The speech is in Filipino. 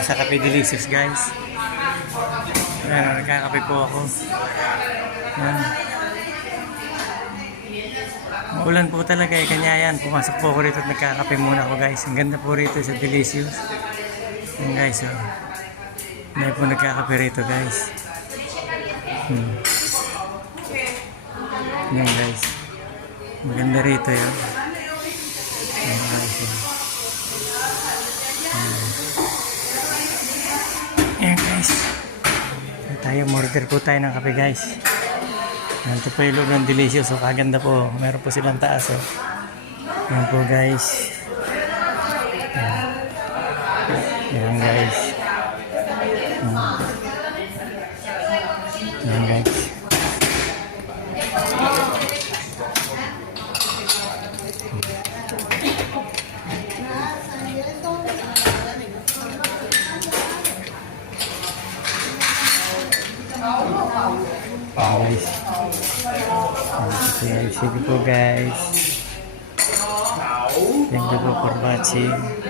Sa Cafe Delicious guys. Ayan, nagkakape po ako. Ayan. Maulan po talaga eh, kanya yan. Pumasok po ako rito at nagkakape muna ako guys. Ang ganda po rito sa Delicious. Ayan guys, oh. May po nagkakape rito guys. Ayan guys. Maganda rito yun. Ayan guys, oh. Ayan guys. Tayo, order po tayo ng kape guys. Ito po yung loob ng Delicious. So, kaganda po. Meron po silang taas. Oh. Ayan po guys. Ayan guys. Ayan guys. Guys. Sige po guys. Thank you po for watching.